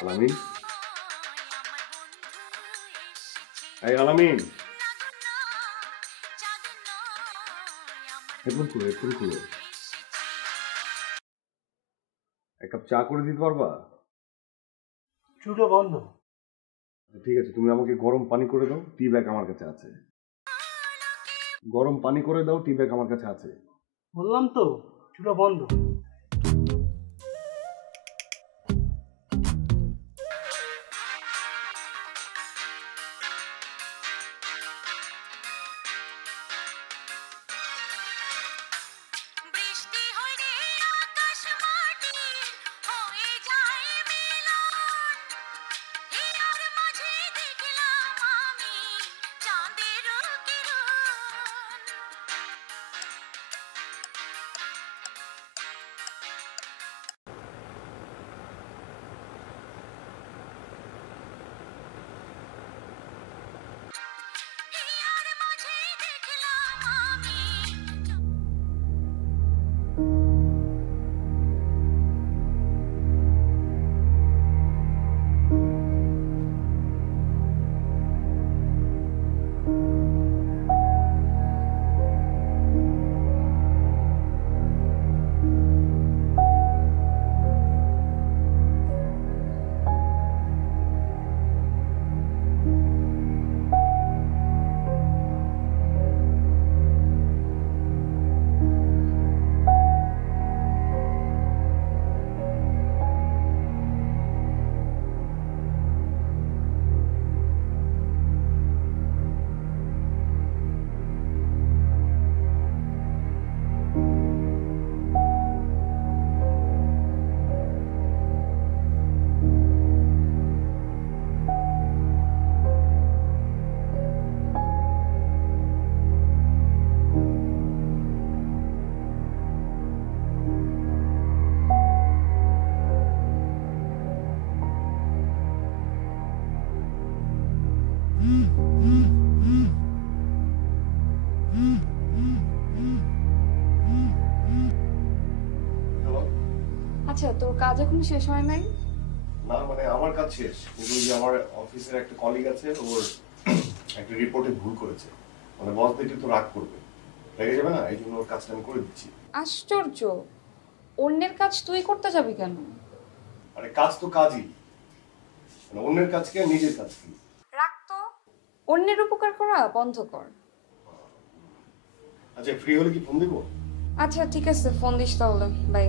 আলামিন, এই আলামিন, হেডফোন খুলো, হেডফোন খুলো। এক কাপ চা করে দিতে পারবা? চুলো বন্ধ। ঠিক আছে, তুমি আমাকে গরম পানি করে দাও, টি ব্যাগ আমার কাছে আছে। গরম পানি করে দাও, টি ব্যাগ আমার কাছে আছে। বললাম তো চুলো বন্ধ। আচ্ছা, তোর কাজ এখন শেষ হয় নাই? না, মানে আমার কাজ শেষ, কিন্তু ওই যে আমার অফিসের একটা কলিগ আছে, ওর একটা রিপোর্টে ভুল করেছে। মানে বস দেখলে তো রাগ করবে, রেগে যাবে না, এই জন্য ওর কাজটা আমি করে দিচ্ছি। আশ্চর্য, অন্যের কাজ তুই করতে যাবি কেন? আরে কাজ তো কাজই, মানে অন্যের কাজ কি আর নিজের কাজ কি? রাখ তো, অন্যের উপকার করা বন্ধ কর। আচ্ছা, ফ্রি হলে কি ফোন দিব? আচ্ছা ঠিক আছে, ফোন দিস তাহলে, বাই।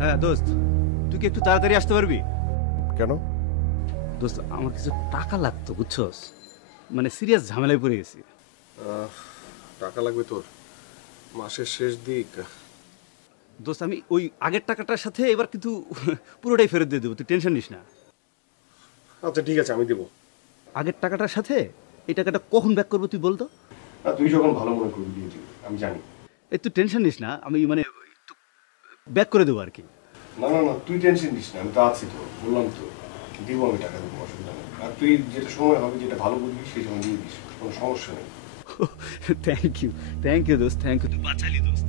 হ্যাঁ দোস্ত, তুই কি একটু তাড়াতাড়ি আসতে পারবি? কেন? দোস্ত, আমার কিছু টাকা লাগতো, বুঝছস? মানে সিরিয়াস ঝামেলায় পড়ে গেছি। টাকা লাগবে তোর? মাসের শেষ দিক। দোস্ত, আমি ওই আগের টাকাটার সাথে এবার কিন্তু পুরোটাই ফেরত দিয়ে দেবো, তুই টেনশন নিস না। আচ্ছা ঠিক আছে, আমি দেবো। আগের টাকাটার সাথে এই টাকাটা কখন ব্যাক করবো তুই বলতো? তুই যখন ভালো মনে করবি দিয়ে দিবি, আমি জানি। এই তুই টেনশন নিস না, আমি মানে একটু ব্যাক করে দেবো আর কি। না না না, তুই টেনশন নিস না, আমি তো আছি তো, বললাম তো দিব, আমি টাকা দেবো, অসুবিধা নেই। আর তুই যেটা সময় হবে, যেটা ভালো বুঝবি সেই সময় দিয়ে দিস, কোনো সমস্যা নেই। থ্যাংক ইউ দোস্ত, থ্যাংক ইউ, তুই বাঁচালি দোস্ত।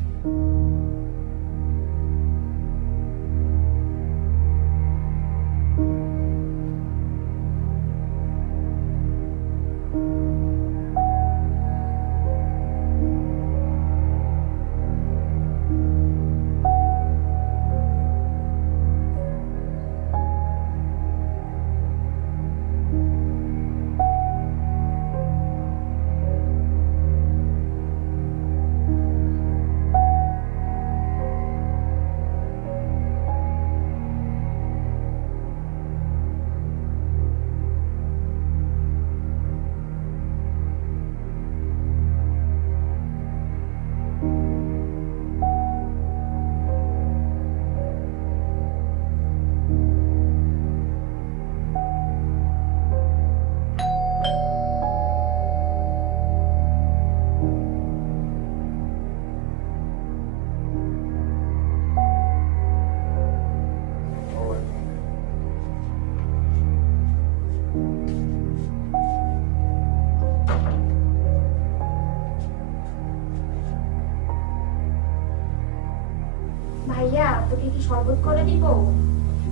কি শরবত করে দিব?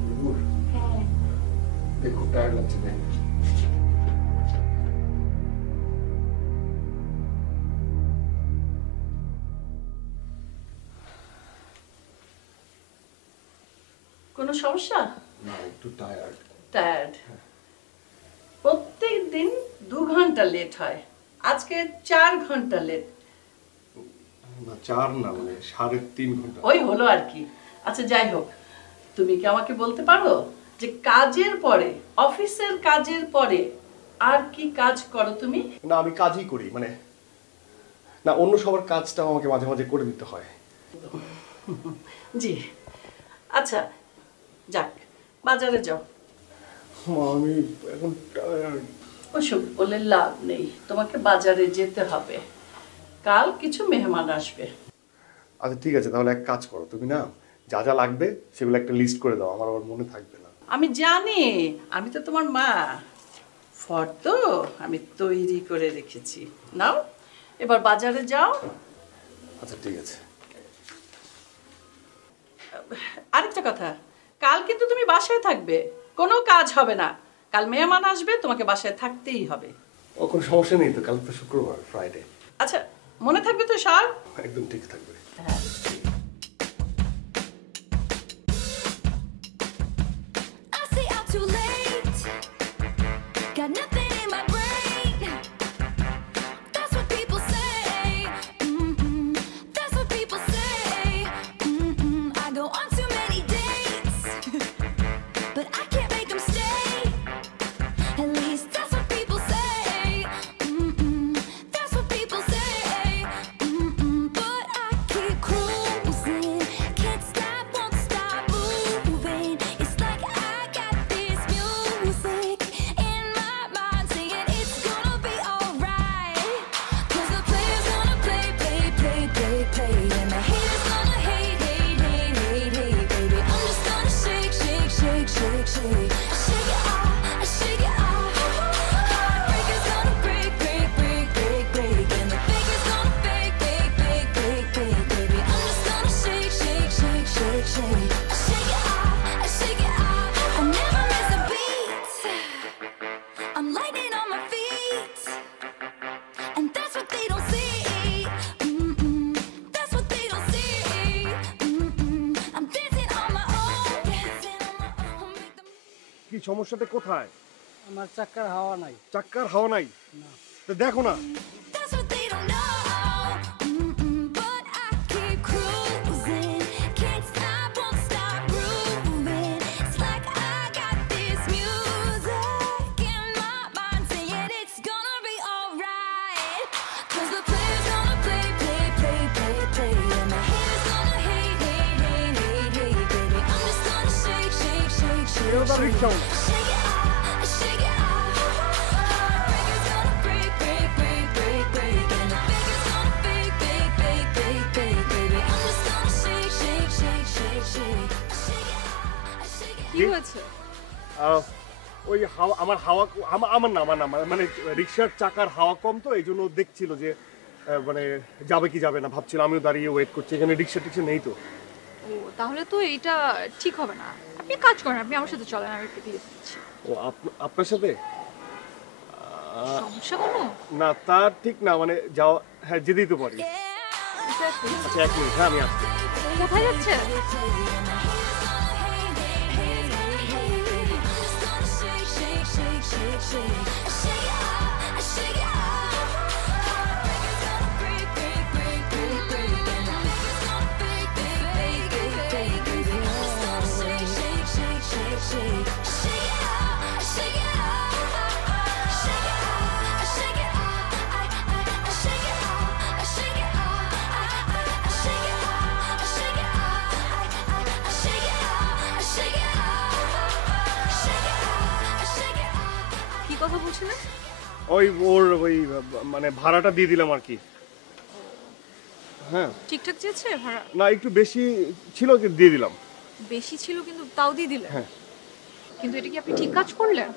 লেবুর? হ্যাঁ। দেখ খুব টায়ার্ড লাগছে দেখ। কোনো সমস্যা? না একটু টায়ার্ড। টায়ার্ড? প্রত্যেক দিন 2 ঘন্টা লেট হয়, আজকে 4 ঘন্টা লেট। না 4 না, মানে 3.5 ঘন্টা। ওই হলো আর কি। আচ্ছা যাই হোক, তুমি কি আমাকে বলতে পারো যে কাজের পরে, অফিসের কাজের পরে আর কি কাজ করো তুমি? না আমি কাজই করি, মানে না অন্য সবার কাজটাও আমাকে মাঝে মাঝে করে দিতে হয়। জি আচ্ছা, যাক বাজারে যাও। আমি এখন টায়ার্ড। ওসব বলে লাভ নেই, তোমাকে বাজারে যেতে হবে, কাল কিছু মেহমান আসবে। আচ্ছা ঠিক আছে, তাহলে এক কাজ করো, তুমি না যা যা লাগবে সেগুলো একটা লিস্ট করে দাও, আমার আবার মনে থাকবে না। আমি জানি, আমি তো তোমার মা, ফর্দ আমি তৈরি করে রেখেছি। নাও এবার বাজারে যাও। আচ্ছা ঠিক আছে। আরেকটা কথা, কাল কিন্তু তুমি বাসায় থাকবে, কোনো কাজ হবে না। কাল মেহমান আসবে, তোমাকে বাসায় থাকতেই হবে। ও কোনো সমস্যা নেই তো, কাল তো শুক্রবার, ফ্রাইডে। আচ্ছা মনে থাকবে তো সব? একদম ঠিক থাকবে। হ্যাঁ। I stay out too late. Got nothing in my brain. That's what people say. That's what people say. I go on too many dates, but I can't make them stay. At least that's what people say. That's what people say. But I keep cruising, can't stop, won't stop moving. It's like I got this music in my mind saying it's gonna be alright. 'Cause the player's gonna play, play, play, play, play, and the haters gonna hate, hate, hate, hate, hate, baby. I'm just gonna shake, shake, shake, shake, shake, shake it off, shake it off. Heartbreaker's gonna break, break, break, break, break, and the faker's gonna fake, fake, fake, fake, fake, baby. I'm just gonna shake, shake, shake, shake, shake, shake it off, shake it off. I never miss a beat. I'm lightning on my feet, and that's what they don't see. That's what they don't see. I'm dancing on my own, dancing on my own. Make them কি সমস্যাটা কোথায়? আমার চাক্কার হাওয়া নাই। চাক্কার হাওয়া নাই? তো দেখো না। That's what they don't know. But I keep cruising, can't stop, won't stop grooving. It's like I got this music in my mind saying it's gonna be alright. 'Cause the player's gonna play, play, play, play, play, and the haters gonna hate, hate, hate, hate, hate, baby. I'm just gonna shake, shake, shake, shake, এরও তার রিক্সা shake, shake it off, shake it off. Heartbreaker's gonna break, break, break, break, break, and the faker's gonna fake, fake, fake, fake, fake, baby. I'm just gonna shake, shake, shake, shake, shake, shake it off, shake it. কি হয়েছে? ওই হাওয়া, আমার হাওয়া, আমার না মানে রিক্সার চাকার হাওয়া কম, তো এই জন্য দেখছিল যে মানে যাবে কি যাবে না, ভাবছিল। আমিও দাঁড়িয়ে ওয়েট করছি, এখানে রিক্সা টিক্সা নেই তো। ও তাহলে তো এইটা ঠিক হবে না। আপনি কাজ করেন, আপনি আমার সাথে চলেন, আমি একটু দিয়ে দিচ্ছি। ও আপনার সাথে? সমস্যা কোনো? না তা ঠিক না, মানে যাওয়া, হ্যাঁ যেতেই তো পারি। Exactly. আচ্ছা 1 মিনিট, হ্যাঁ আমি আসছি। কোথায় যাচ্ছে? কি কথা বলছিলেন? ওই ওই মানে ভাড়াটা দিয়ে দিলাম আর কি। হ্যাঁ ঠিকঠাক চেয়েছে ভাড়া? না একটু বেশি ছিল, দিয়ে দিলাম। বেশি ছিল কিন্তু তাও দিয়ে দিলেন? হ্যাঁ। কিন্তু এটা কি আপনি ঠিক কাজ করলেন?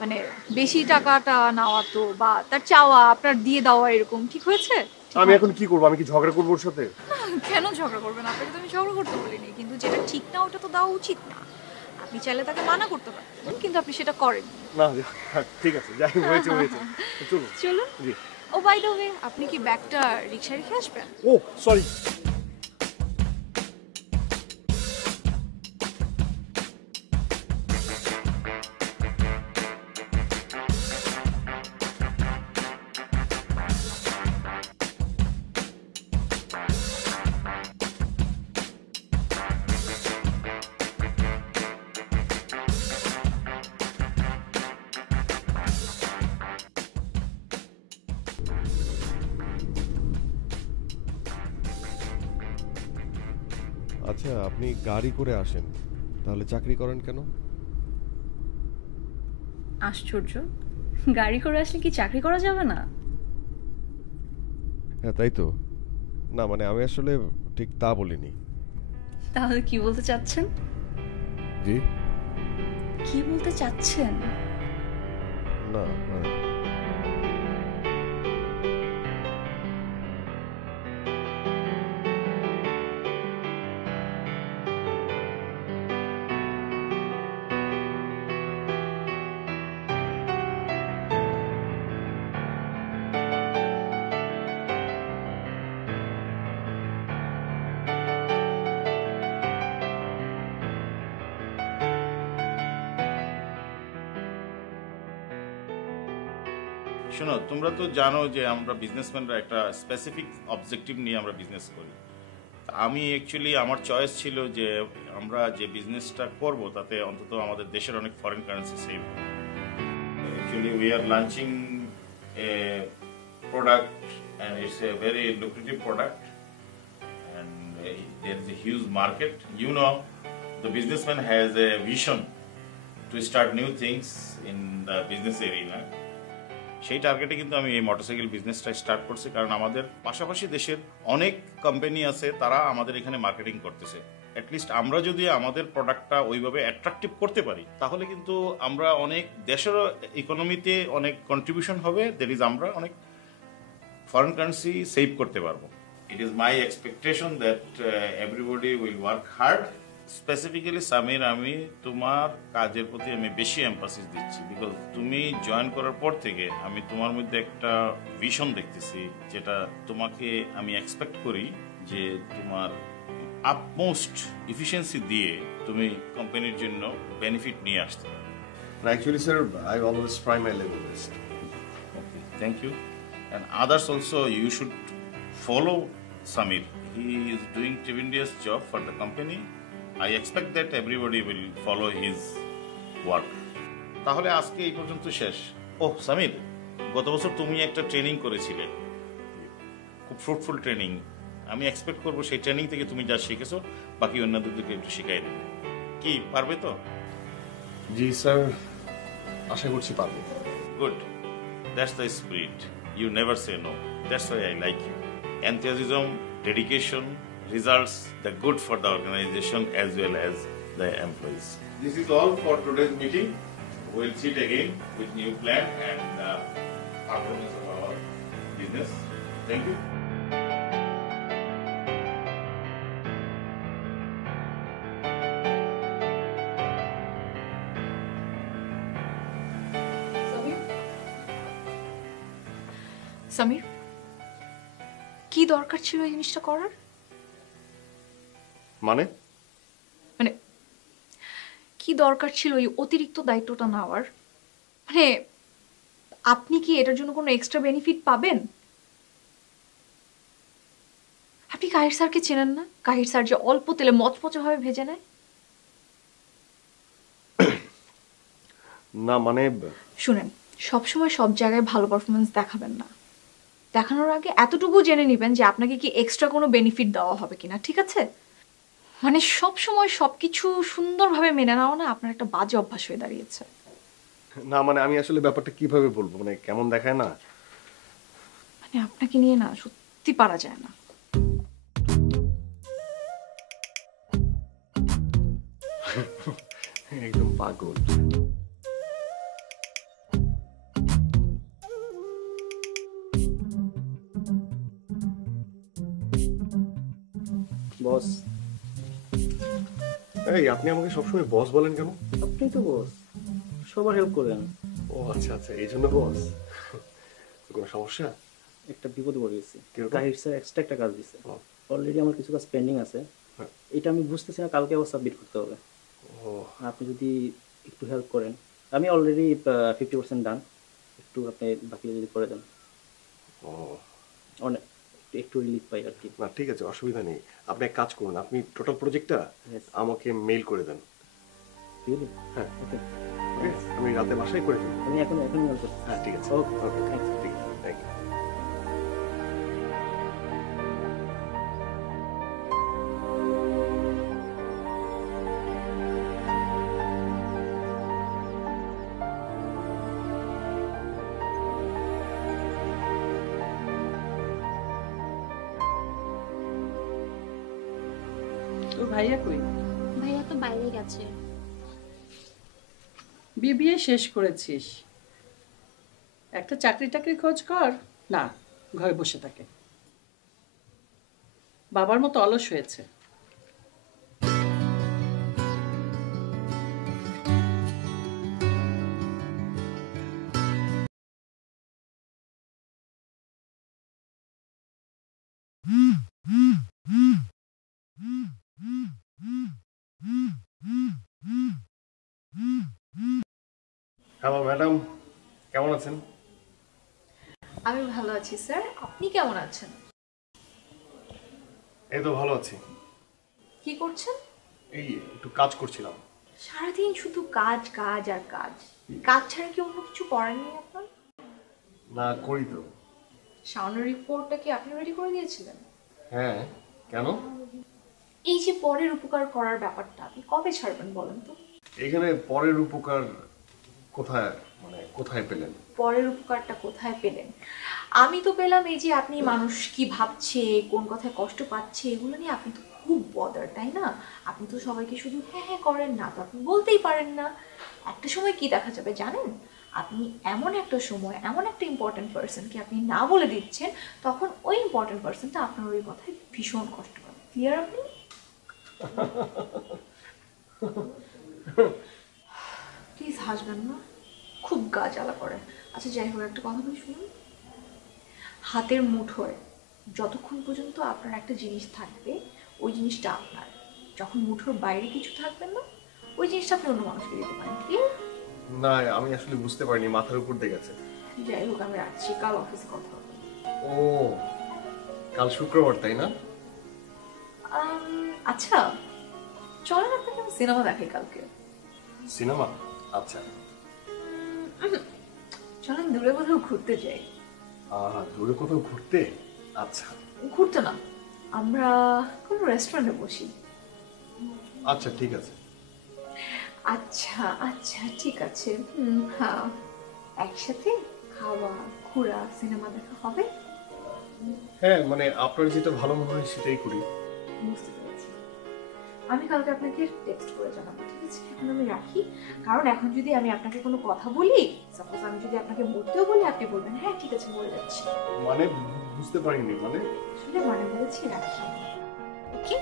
মানে বেশি টাকাটা নেওয়া তো বা তার চাওয়া আপনার দিয়ে দেওয়া এরকম ঠিক হয়েছে? আমি এখন কি করবো? আমি কি ঝগড়া করবো ওর সাথে? কেন ঝগড়া করবেন? আপনাকে তো আমি ঝগড়া করতে বলিনি, কিন্তু যেটা ঠিক না ওটা তো দেওয়া উচিত না। আপনি চাইলে তাকে মানা করতে পারেন, কিন্তু আপনি সেটা করেন। না ঠিক আছে, যাই হয়েছে হয়েছে, চলুন। চলুন। জি। ও বাই দ্য ওয়ে, আপনি কি ব্যাগটা রিক্সায় রেখে আসবেন? ও সরি। আচ্ছা, আপনি গাড়ি করে আসেন, তাহলে চাকরি করেন কেন? আশ্চর্য, গাড়ি করে আসলে কি চাকরি করা যাবে না? হ্যাঁ তাই তো। না মানে আমি আসলে ঠিক তা বলিনি। তাহলে কি বলতে চাচ্ছেন? জি কি বলতে চাচ্ছেন? না মানে শোনো, তোমরা তো জানো যে আমরা বিজনেসম্যানরা একটা স্পেসিফিক অবজেক্টিভ নিয়ে আমরা বিজনেস করি। আমি অ্যাকচুয়ালি আমার চয়েস ছিল যে আমরা যে বিজনেসটা করব তাতে অন্তত আমাদের দেশের অনেক ফরেন কারেন্সি সেভ হবে। Actually we are launching a product and it's a very lucrative product and there is a huge market. You know, the businessman has a vision to start new things in the business area. সেই টার্গেটে কিন্তু আমি এই motorcycle বিজনেসটা start করছি, কারণ আমাদের পাশাপাশি দেশের অনেক কোম্পানি আছে, তারা আমাদের এখানে মার্কেটিং করতেছে। অ্যাটলিস্ট আমরা যদি আমাদের প্রোডাক্টটা ওইভাবে অ্যাট্রাকটিভ করতে পারি তাহলে কিন্তু আমরা অনেক দেশেরও ইকোনমিতে অনেক কন্ট্রিবিউশন হবে, দ্যাট ইজ আমরা অনেক ফরেন কারেন্সি সেভ করতে পারবো। It is my expectation that everybody will work hard. Specifically Samir, আমি তোমার কাজের প্রতি আমি বেশি এমফাসিস দিচ্ছি, বিকজ তুমি জয়েন করার পর থেকে আমি তোমার মধ্যে একটা ভিশন দেখতেছি, যেটা তোমাকে আমি এক্সপেক্ট করি যে তোমার আপমোস্ট এফিসিয়েন্সি দিয়ে তুমি কোম্পানির জন্য বেনিফিট নিয়ে আসতে পারো। Actually, sir, I always try my level best. Okay, thank you. And others also, you should follow Samir. He is doing tremendous job for the company. I expect that everybody will follow his work. তাহলে আজকে এই পর্যন্ত শেষ। ওহ সামির, গত বছর তুমি একটা training করেছিলে, খুব ফ্রুটফুল ট্রেনিং। আমি এক্সপেক্ট করবো সেই ট্রেনিং থেকে তুমি যা শিখেছো বাকি অন্যদেরকে একটু শিখাই দেবে। কি পারবে তো? জি স্যার, আশা করছি পারবো। Good. That's the spirit. You never say no. That's why I like you. Enthusiasm, dedication, results, the good for the organization as well as the employees. This is all for today's meeting. We'll sit again with new plan and performance of our business. Thank you. Samir, কি দরকার ছিল এই জিনিসটা করার? মানে মানে কি দরকার ছিল এই অতিরিক্ত দায়িত্বটা নেওয়ার? মানে আপনি কি এটার জন্য কোনো এক্সট্রা বেনিফিট পাবেন? আপনি কাহির স্যারকে চেনেন না? কাহির স্যার যে অল্প তেলে মচমচে ভাবে ভেজে নেয়। না মানে শুনেন, সবসময় সব জায়গায় ভালো পারফরমেন্স দেখাবেন না। দেখানোর আগে এতটুকু জেনে নেবেন যে আপনাকে কি এক্সট্রা কোনো বেনিফিট দেওয়া হবে কিনা, ঠিক আছে? মানে সব সময় সবকিছু সুন্দরভাবে মেনে নেওয়া না আপনার একটা বাজে অভ্যাস হয়ে দাঁড়িয়েছে। না মানে আমি আসলে ব্যাপারটা কিভাবে বলবো, মানে কেমন দেখায় না, মানে আপনাকে নিয়ে না সত্যি পারা যায় না। একদম পাগল। বস। এই আপনি আমাকে সবসময় বস বলেন কেন? আপনি তো বস, সবার হেল্প করেন। ও আচ্ছা আচ্ছা, এই জন্য বস। কোনো সমস্যা? একটা বিপদ পড়ে গেছি। কিরকম? তাহির স্যার এক্সট্রা একটা কাজ দিছে। অলরেডি আমার কিছু কাজ পেন্ডিং আছে, এটা আমি বুঝতেছি না কালকে আবার সাবমিট করতে হবে। ও আপনি যদি একটু হেল্প করেন, আমি অলরেডি 50% ডান, একটু আপনি বাকিটা যদি করে দেন ও অনেক একটু রিলিফ পাই আর কি। না ঠিক আছে, অসুবিধা নেই। আপনি এক কাজ করুন, আপনি টোটাল প্রজেক্টটা Yes. আমাকে মেইল করে দেন। রিয়েলি? হ্যাঁ ওকে, ওকে, আমি রাতে বাসায় করে দেবো। আমি এখনই মেল করছি। হ্যাঁ ঠিক আছে, ওকে ওকে থ্যাংকস। ঠিক আছে, থ্যাংক ইউ। তোর ভাইয়া কই? ভাইয়া তো বাইরে গেছে। বিবিএ শেষ করেছিস, একটা চাকরি টাকরি খোঁজ কর না, ঘরে বসে থাকে। বাবার মতো অলস হয়েছে। হ্যালো ম্যাডাম, কেমন আছেন? আমি ভালো আছি স্যার, আপনি কেমন আছেন? এই তো ভালো আছি। কি করছেন? এই একটু কাজ করছিলাম। সারাদিন শুধু কাজ কাজ আর কাজ, কাজ ছাড়া কি অন্য কিছু করেন নেই আপনার? না করি তো। শাওনের রিপোর্টটা কি আপনি রেডি করে দিয়েছিলেন? হ্যাঁ, কেন? এই যে পরের উপকার করার ব্যাপারটা আপনি কবে ছাড়বেন বলেন তো? এখানে পরের উপকার কোথায়, মানে কোথায় পেলেন? পরের উপকারটা কোথায় পেলেন? আমি তো পেলাম এই যে আপনি মানুষ কি ভাবছে, কোন কথায় কষ্ট পাচ্ছে, এগুলো নিয়ে আপনি তো খুব বদার, তাই না? আপনি তো সবাইকে শুধু হ্যাঁ হ্যাঁ করেন না, তো আপনি বলতেই পারেন না। একটা সময় কি দেখা যাবে জানেন? আপনি এমন একটা সময় এমন একটা ইম্পর্টেন্ট পার্সনকে আপনি না বলে দিচ্ছেন, তখন ওই ইম্পর্টেন্ট পার্সনটা আপনার ওই কথায় ভীষণ কষ্ট পাবে। ক্লিয়ার আপনি? প্লিজ হাসবেন না, খুব গা জ্বালা করে। আচ্ছা যাই হোক, একটা কথা বলি শুনুন। হাতের মুঠোয় যতক্ষণ পর্যন্ত আপনার একটা জিনিস থাকবে, ওই জিনিসটা আপনার। যখন মুঠোর বাইরে কিছু থাকবে না, ওই জিনিসটা আপনি অন্য মানুষকে দিতে পারেন। ক্লিয়ার? না আমি আসলে বুঝতে পারিনি, মাথার উপর দিয়ে গেছে। যাই হোক, আমি রাখছি, কাল অফিসে কথা হবে। ও কাল শুক্রবার তাই না? আচ্ছা চলেন আপনাকে আমি সিনেমা দেখাই কালকে। সিনেমা? আচ্ছা চলেন দূরে কোথাও ঘুরতে যাই। দূরে কোথাও ঘুরতে? আচ্ছা ঘুরতে না, আমরা কোনো রেস্টুরেন্টে বসি। আচ্ছা ঠিক আছে। আচ্ছা আচ্ছা ঠিক আছে, হ্যাঁ, একসাথে খাওয়া ঘোরা সিনেমা দেখা হবে। হ্যাঁ মানে আপনার যেটা ভালো মনে হয় সেটাই করি। বুঝতে পেরেছি, আমি কালকে আপনাকে টেক্সট করে জানাবো, ঠিক আছে? এখন আমি রাখি, কারণ এখন যদি আমি আপনাকে কোনো কথা বলি, সাপোজ আমি যদি আপনাকে মরতেও বলি, আপনি বলবেন হ্যাঁ ঠিক আছে মরে যাচ্ছি। মানে বুঝতে পারিনি, মানে আসলে মানে বলেছি, রাখি। ওকে?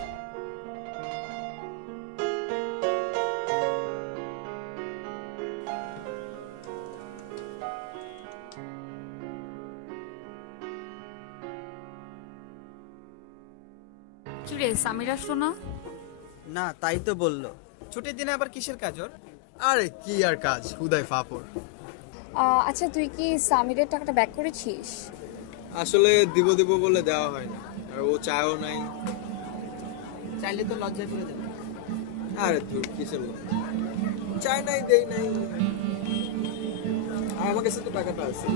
কি রে, সামির আসলো না? না তাই তো বললো, ছুটির দিনে আবার কিসের কাজ ওর? আরে কি আর কাজ, হুদাই ফাপড়। আচ্ছা তুই কি সামিরের টাকাটা ব্যাক করেছিস? আসলে দিব দিব বলে দেওয়া হয় না, আর ও চায়ও নাই। চাইলে তো লজ্জায় পড়ে যাবে। আরে তুই কিসের লজ্জা, চাই নাই দেই নাই, আর আমার কাছে তো টাকাটা আছে।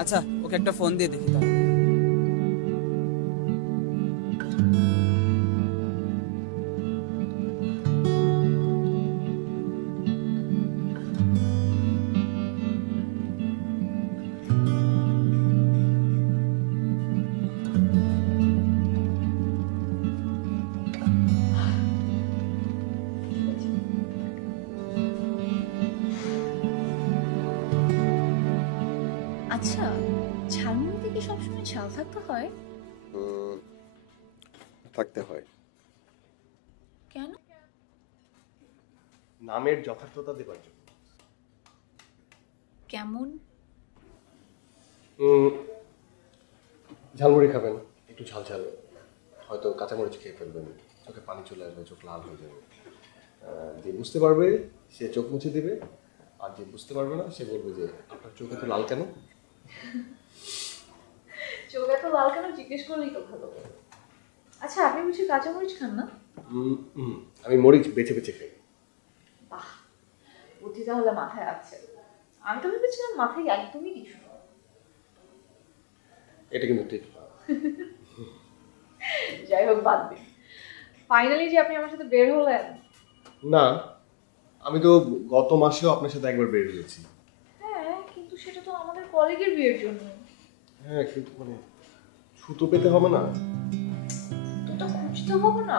আচ্ছা ওকে একটা ফোন দিয়ে দেখি তাহলে। আচ্ছা ঝালমুড়িতে কি সবসময় ঝাল থাকতে হয়? থাকতে হয়। কেন? নামের যথার্থতা দেবার জন্য। কেমন? ঝালমুড়ি খাবেন, একটু ঝাল ঝাল, হয়তো কাঁচামরিচ খেয়ে ফেলবেন, চোখে পানি চলে আসবে, চোখ লাল হয়ে যাবে। যে বুঝতে পারবে সে চোখ মুছে দিবে, আর যে বুঝতে পারবে না সে বলবে যে আপনার চোখ এত লাল কেন। চোখ এত লাল কেন জিজ্ঞেস করলেই তো ভালো। আচ্ছা, আপনি বুঝি কাঁচামরিচ খান না? আমি মরিচ বেছে বেছে খাই। বাহ, বুদ্ধি তাহলে মাথায় আছে। আমি তো ভেবেছিলাম মাথায় একদমই কিছু না। এটা কিন্তু ঠিক। যাই হোক, বাদ দিন। ফাইনালি যে আপনি আমার সাথে বের হলেন। না, আমি তো গত মাসেও আপনার সাথে একবার বের হয়েছি। হ্যাঁ, কিন্তু সেটা তো আমাদের কলিগের বিয়ের জন্য। হ্যাঁ, কিন্তু মানে ছুতো পেতে হবে না? তো খুঁজতে হবে না।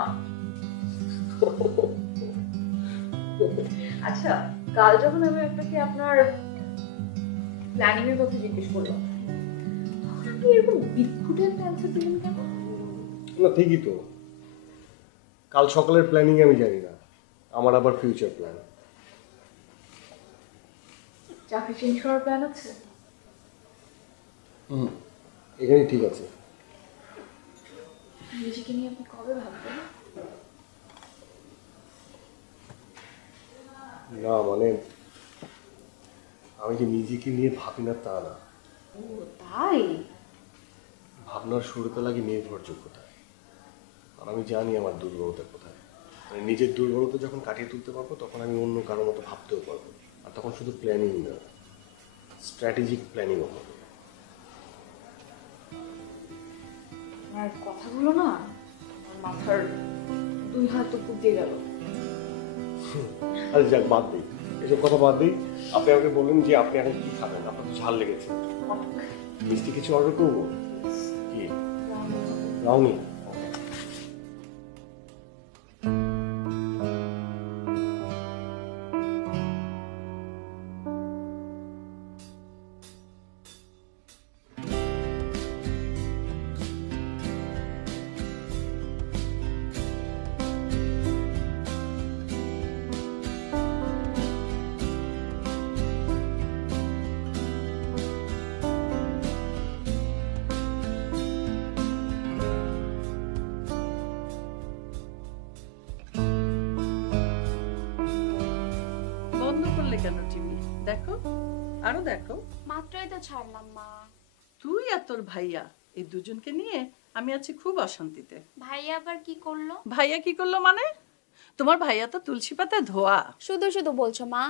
আচ্ছা, কাল যখন আমি আপনাকে আপনার প্ল্যানিং এর কথা জিজ্ঞেস করলাম, তখন আপনি এরকম বিদ্ঘুটে একটা অ্যান্সার দিলেন কেন? না, ঠিকই তো। কাল সকালের প্ল্যানিং আমি জানি না, আমার আবার ফিউচার প্ল্যান। চাকরি চেঞ্জ করার প্ল্যান আছে? এখানেই ঠিক আছে। নিজেকে নিয়ে আপনি কবে ভাববেন? না মানে আমি যে নিজেকে নিয়ে ভাবি না তা না। ও তাই? ভাবনার শুরুতে লাগে নির্ভরযোগ্যতা, আর আমি জানি আমার দুর্বলতা কোথায়। মানে নিজের দুর্বলতা যখন কাটিয়ে তুলতে পারবো তখন আমি অন্য কারোর মতো ভাবতেও পারবো, আর তখন শুধু প্ল্যানিং না, স্ট্র্যাটেজিক প্ল্যানিংও হবে। আর কথাগুলো না আমার মাথার 2 হাত উপর দিয়ে গেল। আরে যাক, বাদ দিই এসব কথা, বাদ দিই। আপনি আমাকে বললেন যে আপনি এখন কি খাবেন, আপনার তো ঝাল লেগেছে। মিষ্টি কিছু অর্ডার করবো? কি রাউনি? বন্ধ করলে কেন টিভি? দেখো, আরো দেখো। মাত্রই তো ছাড়লাম মা। তুই আর তোর ভাইয়া, এই দুজনকে নিয়ে আমি আছি খুব অশান্তিতে। ভাইয়া আবার কি করলো? ভাইয়া কি করলো মানে? তোমার ভাইয়া তো তুলসী পাতায় ধোয়া। শুধু শুধু বলছো মা।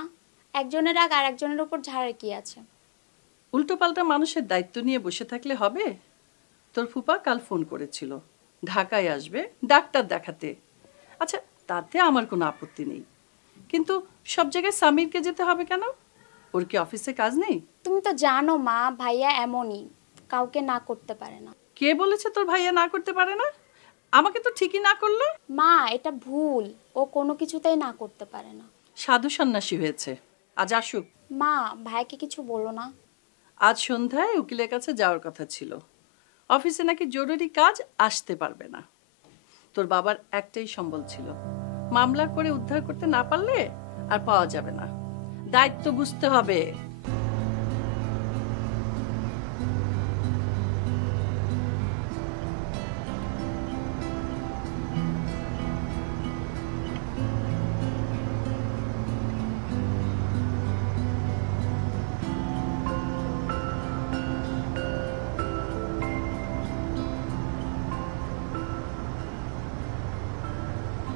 একজনের রাগ আর একজনের উপর ঝাড়ার কি আছে? উল্টো পাল্টা মানুষের দায়িত্ব নিয়ে বসে থাকলে হবে? তোর ফুপা কাল ফোন করেছিল, ঢাকায় আসবে ডাক্তার দেখাতে। আচ্ছা, তাতে আমার কোনো আপত্তি নেই, কিন্তু সব জায়গায় সামিরকে যেতে হবে কেন? ওর কি অফিসে কাজ নেই? তুমি তো জানো মা, ভাইয়া এমনই, কাউকে না করতে পারে না। কে বলেছে তোর ভাইয়া না করতে পারে না? আমাকে তো ঠিকই না করলো। মা, এটা ভুল। ও কোনো কিছুতেই না করতে পারে না। সাধু সন্ন্যাসী হয়েছে, আজ আসুক। মা, ভাইকে কিছু বলো না। আজ সন্ধ্যায় উকিলের কাছে যাওয়ার কথা ছিল, অফিসে নাকি জরুরি কাজ, আসতে পারবে না। তোর বাবার একটাই সম্বল ছিল, মামলা করে উদ্ধার করতে না পারলে আর পাওয়া যাবে না। দায়িত্ব বুঝতে হবে।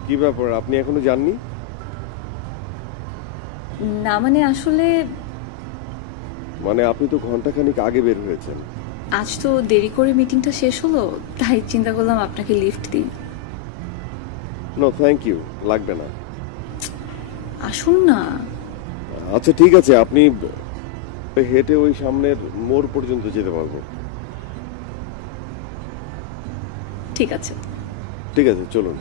কি ব্যাপার, আপনি এখনো যাননি? না মানে আসলে মানে আপনি তো ঘন্টাখানিক আগে বের হয়েছেন। আজ তো দেরি করে মিটিংটা শেষ হলো, তাই চিন্তা করলাম আপনাকে লিফট দিই। নো থ্যাংক ইউ, লাগবে না। আসুন না। আচ্ছা ঠিক আছে, আপনি হেঁটে ওই সামনের মোড় পর্যন্ত যেতে পারবো। ঠিক আছে। ঠিক আছে, চলুন।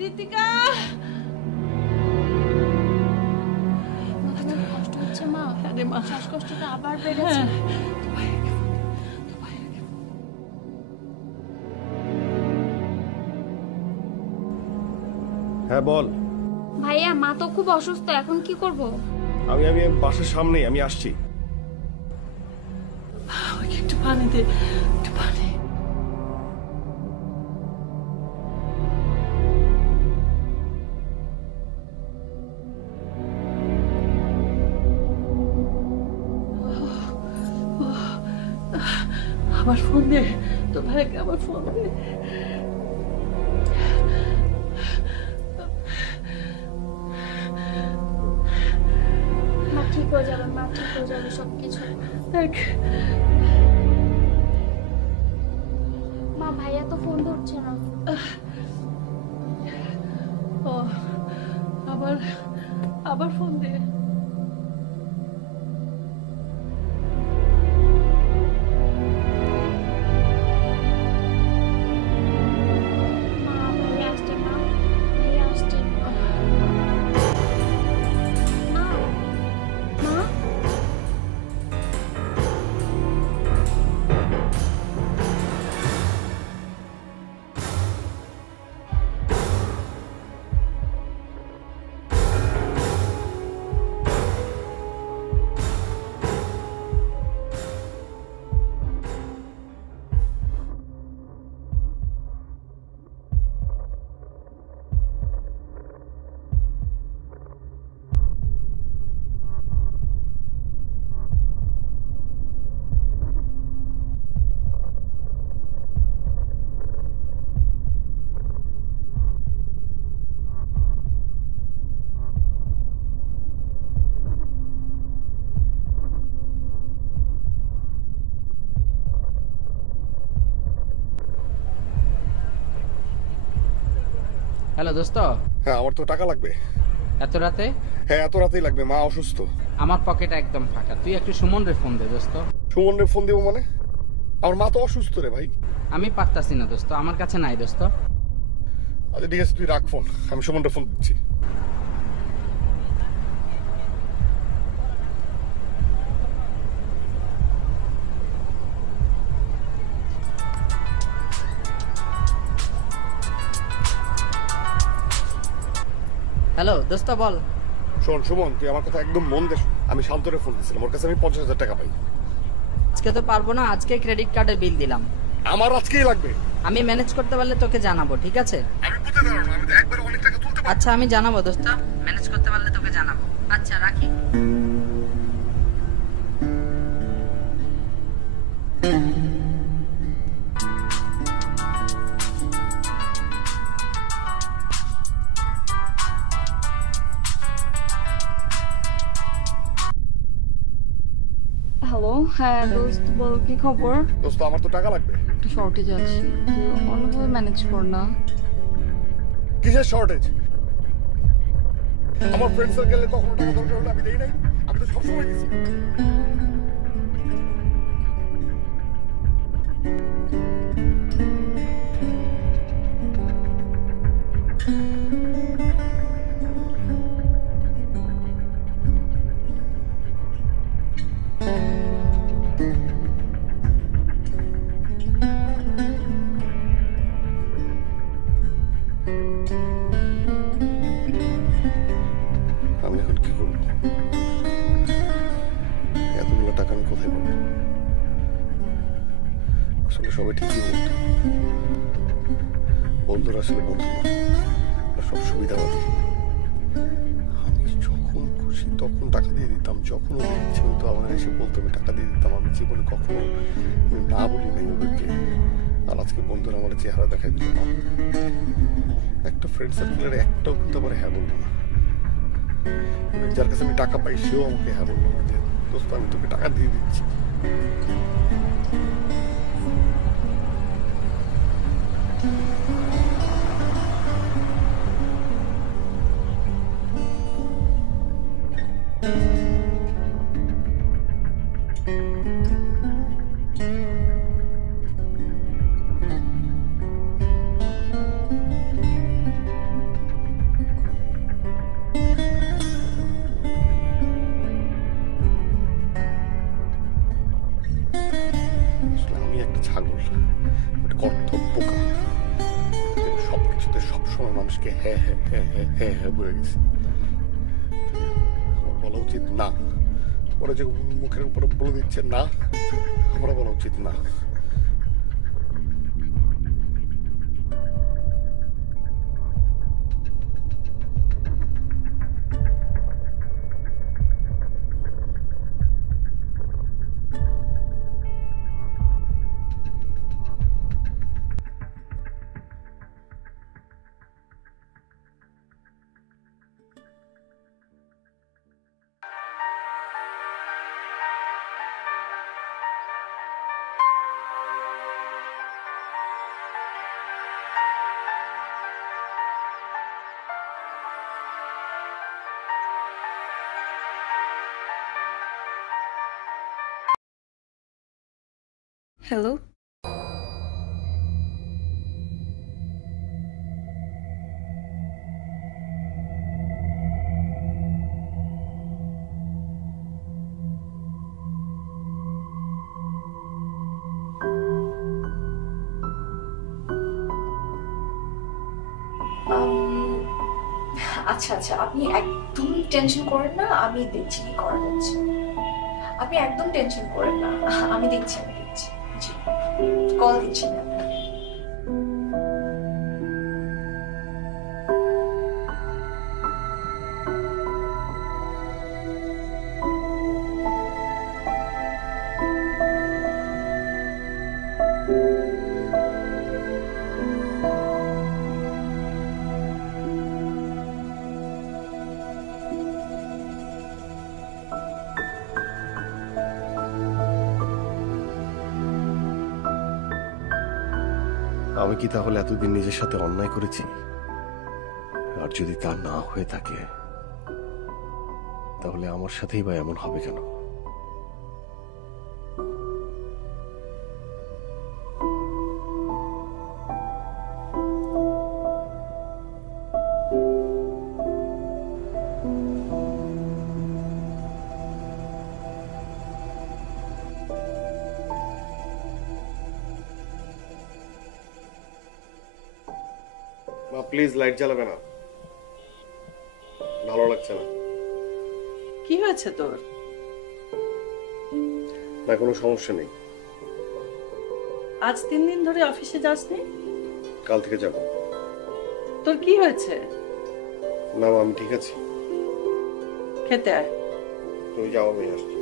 ঋতিকা কষ্ট হচ্ছে মা? হ্যাঁ রে মা, শ্বাসকষ্টটা আবার বেড়েছে। হ্যাঁ বল। ভাইয়া মা তো খুব অসুস্থ, এখন কি করব? আমি আমি বাসার সামনেই, আমি আসছি। আমাকে একটু পানি দে, একটু পানি। আবার ফোন দে, তোর ভাইকে আবার ফোন দে। মা ঠিক হয়ে যাবে, মা ঠিক হয়ে যাবে সবকিছু। দেখ মা ভাইয়া তো ফোন ধরছে না। ও আবার আবার ফোন দে। মা ভাইয়া আসছে, মা ভাইয়া আসছে। মা মা হ্যালো দোস্ত। হ্যাঁ আমার তো টাকা লাগবে। এত রাতে? হ্যাঁ এত রাতেই লাগবে, মা অসুস্থ। আমার পকেট একদম ফাঁকা, তুই একটু সুমন রে ফোন দে দোস্ত। সুমন রে ফোন দেবো মানে? আমার মা তো অসুস্থ রে ভাই। আমি পারতাছি না দোস্ত, আমার কাছে নাই দোস্ত। আচ্ছা ঠিক আছে, তুই রাখ ফোন, আমি সুমন রে ফোন দিচ্ছি। হ্যালো দোস্ত বল। শোন সুমন, তুই আমার কথা একদম মন দে। আমি শান্তরে ফোন দিয়েছিলাম, ওর কাছে আমি 50,000 টাকা পাই। আজকে তো পারবো না, আজকে ক্রেডিট কার্ডের বিল দিলাম। আমার আজকেই লাগবে। আমি ম্যানেজ করতে পারলে তোকে জানাবো, ঠিক আছে? আমি বুঝতে পারবো না, আমি তো একবার অনেক টাকা তুলতে পারবো। আচ্ছা আমি জানাবো দোস্ত, ম্যানেজ করতে পারলে তোকে জানাবো। আচ্ছা রাখি। হ্যালো, হ্যাঁ দোস্ত বল, কি খবর? দোস্ত আমার তো টাকা লাগবে। একটু শর্টেজ আছি, তুই অন্যভাবে ম্যানেজ কর না। কিসের শর্টেজ? আমার ফ্রেন্ড সার্কেলে কখনো টাকা দরকার হলে আমি দেই নাই? আমি তো সবসময় দিছি। আমি এখন কি করব? এতগুলো টাকা আমি কোথায় পাবো? আসলে সবাই ঠিকই বলতো, বন্ধুরা আসলে বন্ধু না, ওরা সব সুবিধাবাদী। আমি যখন খুশি তখন টাকা দিয়ে দিতাম, যখন ওদের ইচ্ছে হতো আমার এসে বলতো আমি টাকা দিয়ে দিতাম। আমি জীবনে কখনো না বলি নাই ওদেরকে। আর আজকে বন্ধুরা আমার চেহারা দেখাই দিল না। একটা ফ্রেন্ড সার্কেলের একটাও কিন্তু আমার হ্যাঁ বলবো না। যার কাছে আমি টাকা পাই সেও আমাকে হ্যাঁ বলবো না যে দোস্ত আমি তোকে টাকা দিয়ে দিচ্ছি। সবসময় মানুষকে হ্যাঁ হ্যাঁ হ্যাঁ হ্যাঁ হ্যাঁ হ্যাঁ বলে গেছি। আমার বলা উচিত না, ওরা যে মুখের উপরে বলে দিচ্ছে না, আমরা বলা উচিত না। হ্যালো, আচ্ছা আচ্ছা, আপনি একদম টেনশন করেন না, আমি দেখছি কি করা যাচ্ছে। আপনি একদম টেনশন করেন না, আমি দেখছি জি, কল দিচ্ছি না আপনাকে। আমি কি তাহলে এতদিন নিজের সাথে অন্যায় করেছি? আর যদি তা না হয়ে থাকে তাহলে আমার সাথেই বা এমন হবে কেন? প্লিজ লাইট জ্বালাবে না, ভালো লাগছে না। কি হয়েছে তোর? না, কোনো সমস্যা নেই। আজ 3 দিন ধরে অফিসে যাসনি? কাল থেকে যাব। তোর কি হয়েছে? না আমি ঠিক আছি। খেতে আয়। তুমি যাও, আমি আসছি।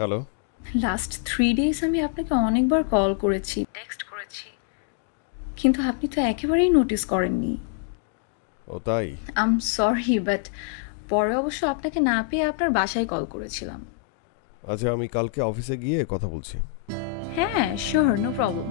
হ্যালো, লাস্ট 3 ডেজ আমি আপনাকে অনেকবার কল করেছি, টেক্সট করেছি, কিন্তু আপনি তো একেবারেই নোটিস করেননি। ও তাই? আম সরি, বাট পরে অবশ্য আপনাকে না পেয়ে আপনার বাসায় কল করেছিলাম। আচ্ছা, আমি কালকে অফিসে গিয়ে কথা বলছি। হ্যাঁ শিওর, নো প্রবলেম।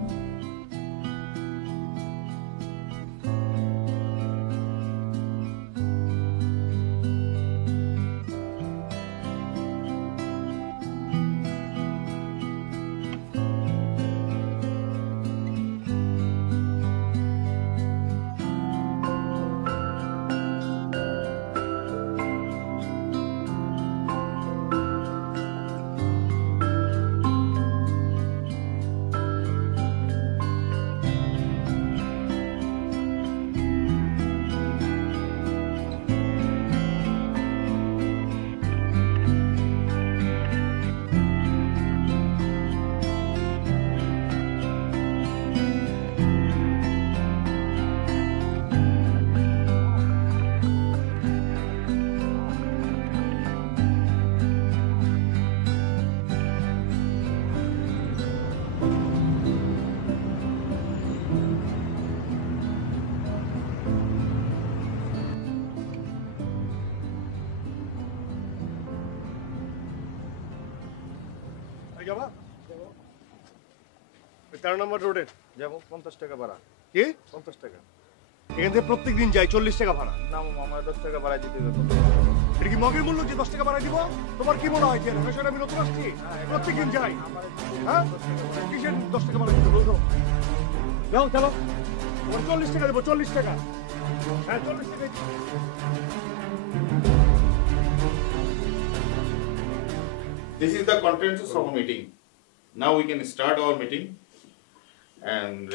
13 নম্বর রোডের যাবো 50 টাকা ভাড়া। কি 50 টাকা। এখান থেকে প্রত্যেকদিন যাই 40 টাকা ভাড়া। না মামা, আমার 10 টাকা ভাড়া দিতে হবে। এটা কি মগের মূল্য যে 10 টাকা ভাড়া দিব? তোমার কি মনে হয় যে হেসে আমি নতুন আসছি প্রত্যেকদিন যাই? হ্যাঁ কিসের 10 টাকা ভাড়া দিতে বলতো? যাও চলো, তোমার 40 টাকা দেবো, 40 টাকা। হ্যাঁ 40 টাকা। This is the contents of our meeting. Now we can start our meeting. And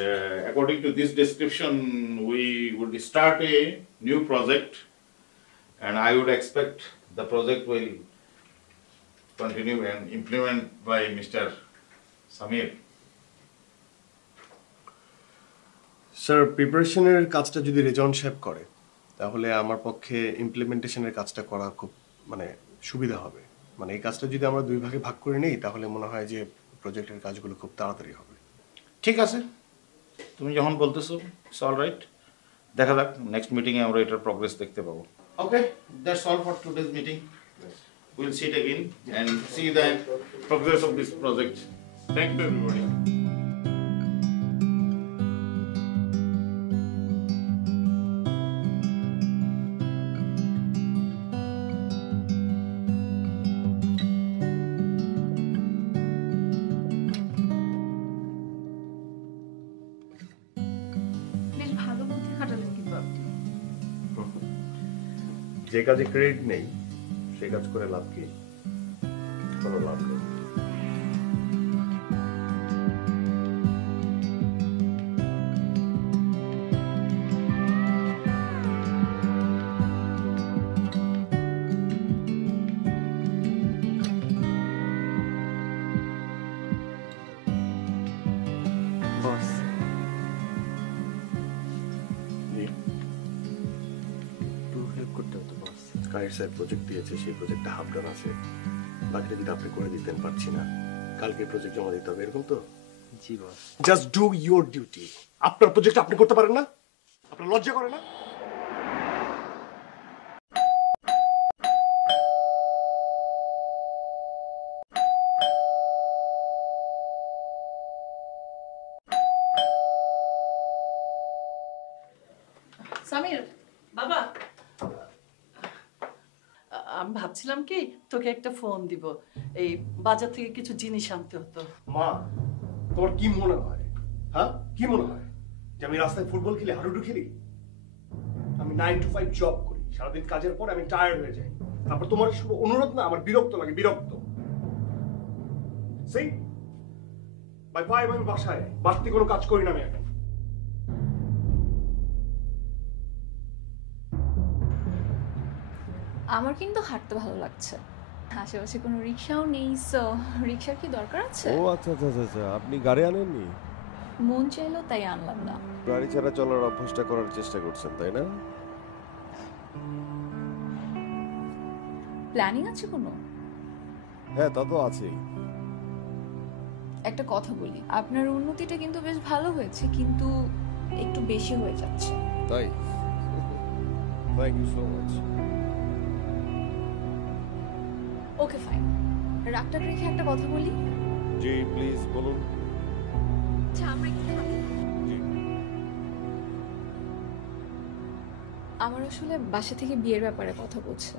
according to this description, we would start a new project. And I would expect the project will continue and implement by Mr. Samir. Sir, প্রিপারেশনের কাজটা যদি রেজন সাহেব করে তাহলে আমার পক্ষে ইমপ্লিমেন্টেশনের কাজটা করা খুব সুবিধা হবে। এই কাজটা যদি আমরা দুই ভাগে ভাগ করে নিই তাহলে মনে হয় যে প্রজেক্টের কাজগুলো খুব তাড়াতাড়ি হবে। ঠিক আছে, তুমি যখন বলতেছো ইটস অল রাইট। দেখা যাক নেক্সট মিটিংয়ে আমরা এটার প্রগ্রেস দেখতে পাবো। Okay, that's all for today's meeting. Will sit again and see the progress of this project. Thank you everybody. বেশ ভালো বুদ্ধি খাটালেন কিন্তু আপনি। যে কাজে ক্রেডিট নেই সেই কাজ করে লাভ কি? কোনো লাভ নেই। বস একটু হেল্প করতে হতো বস। কাহির স্যার প্রজেক্ট দিয়েছে, সেই প্রজেক্টটা হাফ ডান আছে, বাকিটা যদি আপনি করে দিতেন। পারছি না, কালকে প্রজেক্ট জমা দিতে হবে, এরকম তো? জি boss. Just do your duty. আপনার প্রজেক্ট আপনি করতে পারেন না? আপনার লজ্জা করে না? সামির বাবা, আমি ভাবছিলাম কি তোকে একটা ফোন দিব, এই বাজার থেকে কিছু জিনিস আনতে হতো। মা, তোমার কি মনে হয়? হ্যাঁ, কি মনে হয় যে আমি রাস্তায় ফুটবল খেলি, হাডুডু খেলি? আমি 9 to 5 জব করি, সারাদিন কাজের পর আমি টায়ার্ড হয়ে যাই। তারপর তোমার শুধু অনুরোধ না, আমার বিরক্ত লাগে, বিরক্ত। সেই বাই 5 আমি বাসায়, বাড়তি কোনো কাজ করি না আমি এখন। আমার কিন্তু হাঁটতে ভালো লাগছে, আশেপাশে কোনো রিক্সাও নেই, সো রিক্সার কি দরকার আছে? ও আচ্ছা আচ্ছা আচ্ছা, আপনি গাড়ি আনেননি? মন চাইলো তাই আনলাম না। গাড়ি ছাড়া চলার অভ্যাসটা করার চেষ্টা করছেন, তাই না? প্ল্যানিং আছে কোনো? হ্যাঁ, তা তো আছেই। একটা কথা বলি, আপনার উন্নতিটা কিন্তু বেশ ভালো হয়েছে, কিন্তু একটু বেশি হয়ে যাচ্ছে। তাই? Thank you so much. Okay fine, রাগটা রেখে একটা কথা বলি। জি প্লিজ বলুন। আচ্ছা, আমরা একটু থাকি। জি। আমার আসলে বাসা থেকে বিয়ের ব্যাপারে কথা বলছে,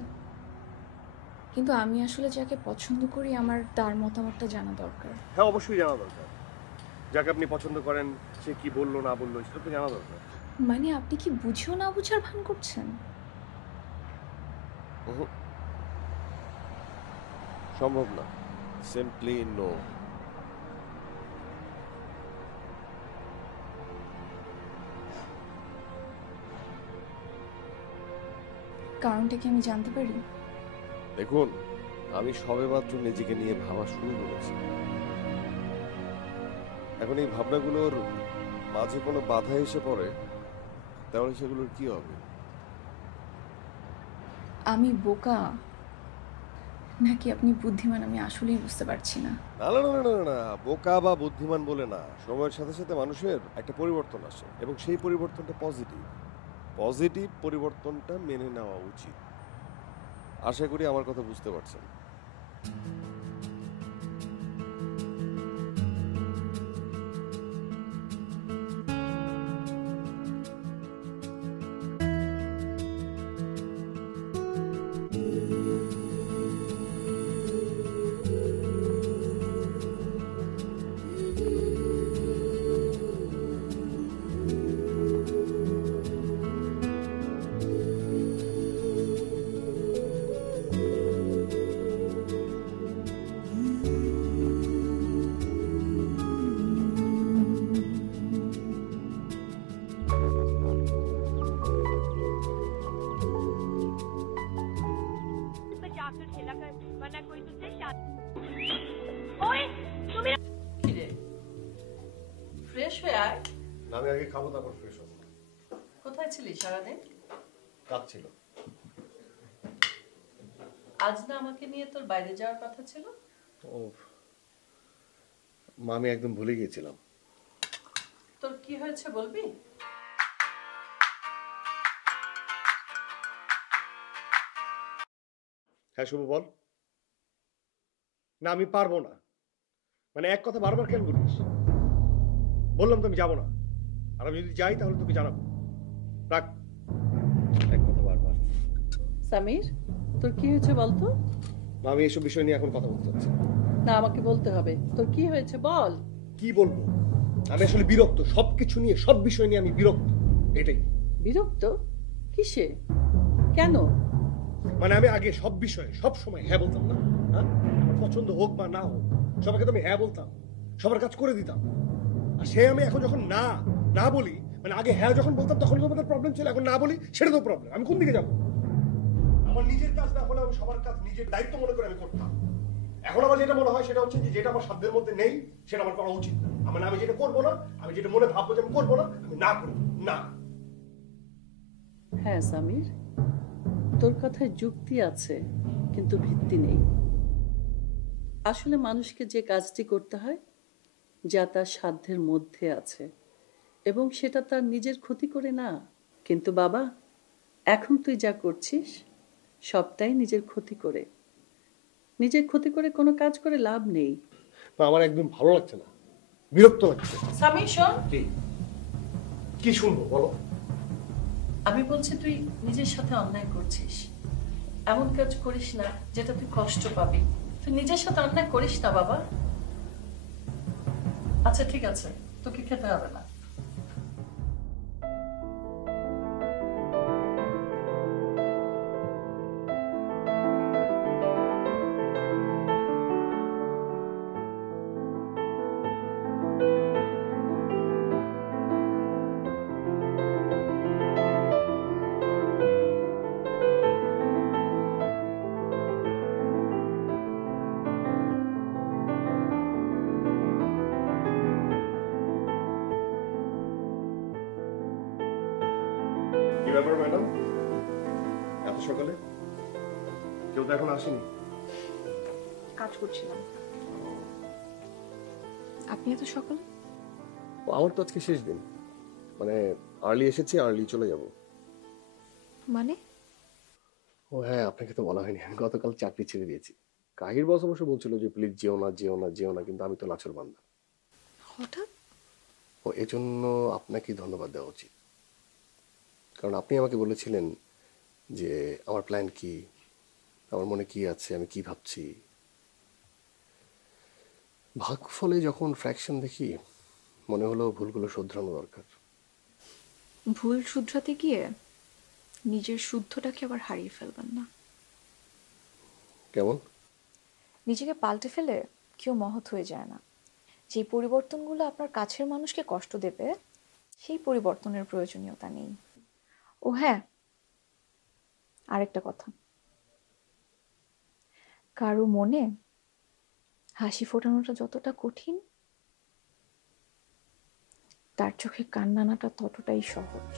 কিন্তু আমি আসলে যাকে পছন্দ করি আমার তার মতামতটা জানা দরকার। হ্যাঁ, অবশ্যই জানা দরকার। যাকে আপনি পছন্দ করেন সে কি বললো না বললো সেটা তো জানা দরকার। মানে আপনি কি বুঝেও না বুঝার ভান করছেন? সম্ভব না, সিম্পলি নো। কারণটা কি আমি জানতে পারি? দেখুন, আমি সবেমাত্র নিজেকে নিয়ে ভাবা শুরু করেছি। এখন এই ভাবনাগুলোর মাঝে কোনো বাধা এসে পড়ে তাহলে সেগুলোর কি হবে? আমি বোকা নাকি আপনি বুদ্ধিমান আমি আসলেই বুঝতে পারছি না। না না না না না, বোকা বা বুদ্ধিমান বলে না, সময়ের সাথে সাথে মানুষের একটা পরিবর্তন আসে এবং সেই পরিবর্তনটা পজিটিভ। পজিটিভ পরিবর্তনটা মেনে নেওয়া উচিত। আশা করি আমার কথা বুঝতে পারছেন। ফ্রেশ হয়ে আয়। না, আমি আগে খাবো তারপর ফ্রেশ হবো। কোথায় ছিলি সারাদিন? কাজ ছিল। আজ না আমাকে নিয়ে তোর বাইরে যাওয়ার কথা ছিল? ও মা, আমি একদম ভুলে গিয়েছিলাম। তোর কি হয়েছে বলবি? হ্যাঁ শুভ, বল। না, আমি পারবো না। মানে এক কথা বারবার কেন বলিস? বললাম তো আমি যাবো না, আর আমি যদি যাই তাহলে তোকে জানাবো। রাখ, এক কথা বারবার। সামির, তোর কি হয়েছে বলতো? মা, আমি এসব বিষয় নিয়ে এখন কথা বলতে চাচ্ছি না। না, আমাকে বলতে হবে। তোর কি হয়েছে বল। কি বলবো? আমি আসলে বিরক্ত, সবকিছু নিয়ে, সব বিষয় নিয়ে আমি বিরক্ত, এটাই। বিরক্ত? কিসে? কেন? মানে আমি আগে সব বিষয়ে সব সময় হ্যাঁ বলতাম না, হ্যাঁ? আমার পছন্দ হোক বা না হোক সবাইকে তো আমি হ্যাঁ বলতাম, সবার কাজ করে দিতাম। আর সে আমি এখন যখন না না বলি, মানে আগে হ্যাঁ যখন বলতাম তখন তো আমাদের প্রবলেম ছিল, এখন না বলি সেটা তো প্রবলেম। আমি কোন দিকে যাব? আমার নিজের কাজ না হলে আমি সবার কাজ নিজের দায়িত্ব মনে করে আমি করতাম। এখন আমার যেটা মনে হয় সেটা হচ্ছে যে যেটা আমার সাধ্যের মধ্যে নেই সেটা আমার করা উচিত না। মানে আমি যেটা করবো না, আমি যেটা মনে ভাববো যে আমি করবো না, আমি না করবো না। হ্যাঁ সামির, তোর কথায় যুক্তি আছে কিন্তু ভিত্তি নেই। আসলে মানুষকে যে কাজটি করতে হয় যা তার সাধ্যের মধ্যে আছে এবং সেটা তার নিজের ক্ষতি করে না। কিন্তু বাবা, এখন তুই যা করছিস সবটাই নিজের ক্ষতি করে। নিজের ক্ষতি করে কোনো কাজ করে লাভ নেই। আমার একদম ভালো লাগছে না, বিরক্ত লাগছে। সামির শোন। কি শুনবো বলো? আমি বলছি তুই নিজের সাথে অন্যায় করছিস। এমন কাজ করিস না যেটা তুই কষ্ট পাবি। তুই নিজের সাথে অন্যায় করিস না বাবা। আচ্ছা ঠিক আছে, তোকে খেতে হবে না। কি ব্যাপার ম্যাডাম, এত সকালে? কেউ তো এখন আসেনি। কাজ করছিলাম। আপনি এত সকালে? আমার তো আজকে শেষ দিন, মানে আর্লি এসেছি, আর্লি চলে যাব। মানে? ও হ্যাঁ, আপনাকে তো বলা হয়নি, আমি গতকাল চাকরি ছেড়ে দিয়েছি। কাহির বস অবশ্য বলছিল যে প্লিজ যেও না যেও না যেও না, কিন্তু আমি তো লাচর বান্দা। হঠাৎ? ও এজন্য আপনাকে ধন্যবাদ দেওয়া উচিত, কারণ আপনি আমাকে বলেছিলেন যে আমার প্ল্যান কি, আমার মনে কি আছে, আমি কি ভাবছি। ভাগফলে যখন ফ্র্যাকশন দেখি মনে হলো ভুলগুলো শুধরানো দরকার। ভুল শুধরাতে গিয়ে নিজের শুদ্ধটাকে আবার হারিয়ে ফেলবেন না। কেমন? নিজেকে পাল্টে ফেলে কেউ মহৎ হয়ে যায় না। যে পরিবর্তনগুলো আপনার কাছের মানুষকে কষ্ট দেবে সেই পরিবর্তনের প্রয়োজনীয়তা নেই। ও হ্যাঁ, আরেকটা কথা, কারো মনে হাসি ফোটানোটা যতটা কঠিন তার চোখে কান্নানাটা ততটাই সহজ।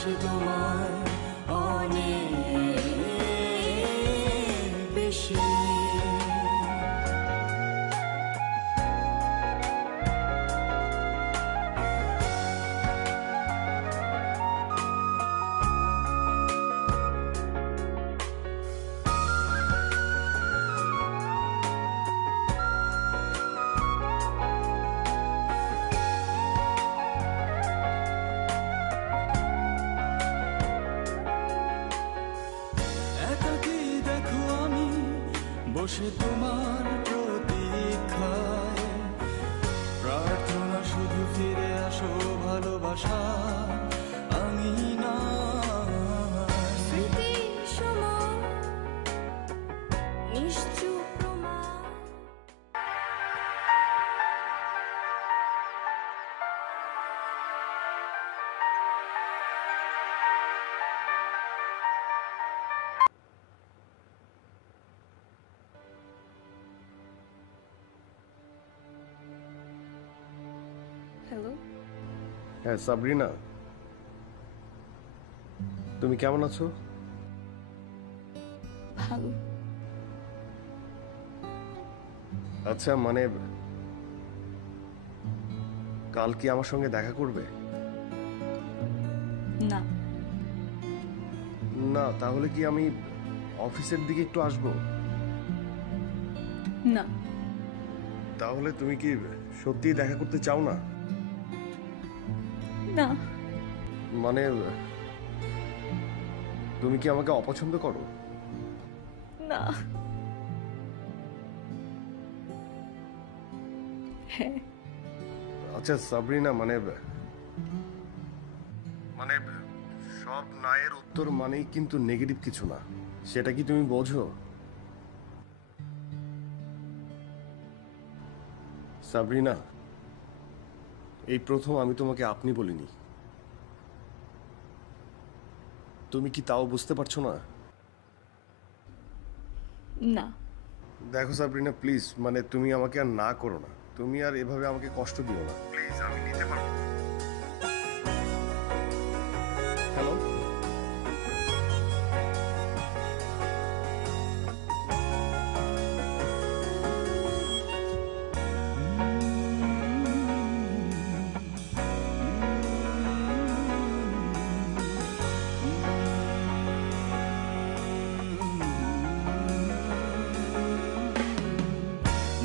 ভালোবাসি তোমায় অনেক বেশি। একাকী দেখো আমি বসে তোমার প্রতীক্ষায়, প্রার্থনা শুধু ফিরে আসো ভালোবাসা আমি না। স্মৃতি সময় নিশ্চুপ প্রমাণ। হ্যালো, হ্যাঁ সাবরিনা, তুমি কেমন আছো? ভালো। আচ্ছা মানে কাল কি আমার সঙ্গে দেখা করবে? না। না, তাহলে কি আমি অফিসের দিকে একটু আসবো? না। তাহলে তুমি কি সত্যিই দেখা করতে চাও না? না। মানে তুমি কি আমাকে অপছন্দ করো? না। হ্যাঁ। আচ্ছা সাবরিনা, মানে মানে সব নায়ের উত্তর মানেই কিন্তু নেগেটিভ কিছু না, সেটা কি তুমি বোঝো? সাবরিনা, এই প্রথম আমি তোমাকে আপনি বলিনি। তুমি কি তাও বুঝতে পারছো না? না। দেখো সাবরিনা প্লিজ, মানে তুমি আমাকে আর না করো না, তুমি আর এভাবে আমাকে কষ্ট দিও না প্লিজ, আমি নিতে পারবো না। হ্যালো,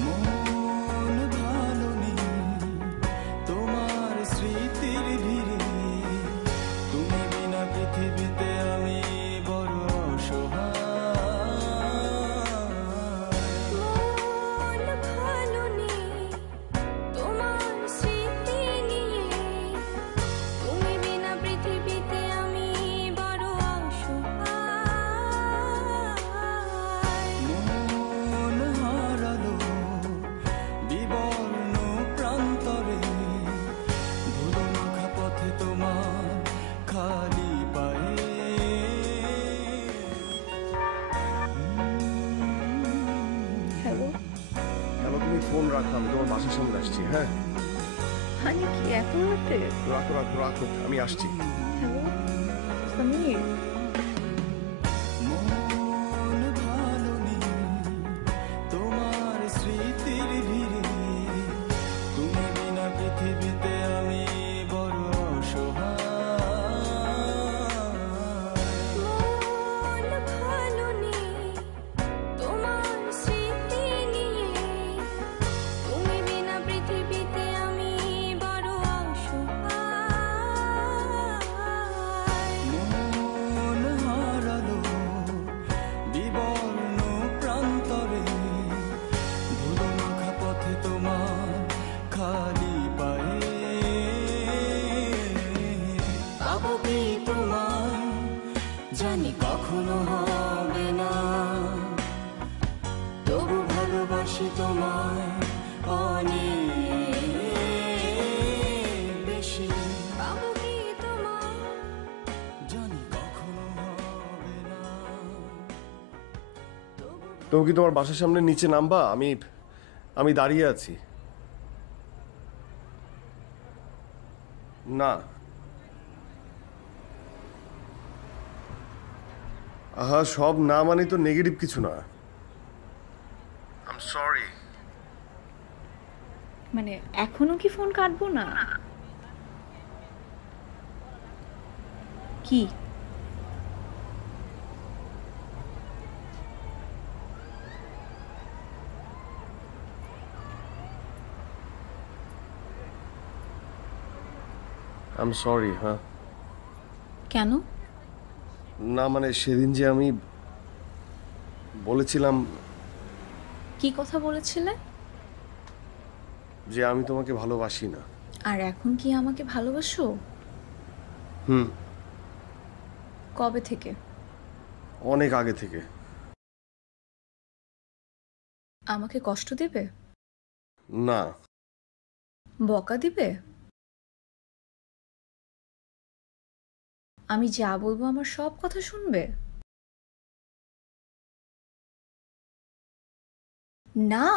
মন ভালো নেই তোমার স্মৃতির ভিড়ে, তুমি বিনা পৃথিবীতে আমি বড় অসহায়। মন ভালো নেই তোমার স্মৃতি নিয়ে, তুমি বিনা পৃথিবীতে আমি বড় অসহায়। মন হারালো বিবর্ণ প্রান্তরে, ধুলো মাখা পথে তোমার খালি পায়ে। হ্যালো। হ্যালো, তুমি ফোন রাখো, আমি তোমার বাসার সামনে আসছি। হ্যাঁ মানে কি এত রাতে? রাখো রাখো রাখো, আমি আসছি। হ্যালো সমীর। মন ভালো নেই তোমার স্মৃতির ভিড়ে, তুমি বিনা পৃথিবীতে আমি বড় অসহায়। মন ভালো নেই তোমার স্মৃতি নিয়ে, তুমি বিনা পৃথিবীতে আমি বড় অসহায়। মন হারালো বিবর্ণ প্রান্তরে, ধুলো মাখা পথে তোমার খালি পায়ে। পাবো কি তোমায় জানি কখনো হবে না, তবু ভালোবাসি তোমায় অনেক বেশি। পাবো কি তোমায় জানি কখনো হবে না। তুমি কি তোমার বাসার সামনে নিচে নামবা? আমি দাঁড়িয়ে আছি। না আহা, সব না মানে তো নেগেটিভ কিছু না। I am sorry. মানে এখনো কি ফোন কাটবো না? কি? I am sorry. হ্যাঁ, কেন? না মানে সেদিন যে আমি বলেছিলাম কি কথা বলেছিলে? যে আমি তোমাকে ভালোবাসি না। আর এখন কি আমাকে ভালোবাসো? হুম, কবে থেকে? অনেক আগে থেকে। আমাকে কষ্ট দিবে? না। বকা দিবে? আমি যা বলবো আমার সব কথা শুনবে? না।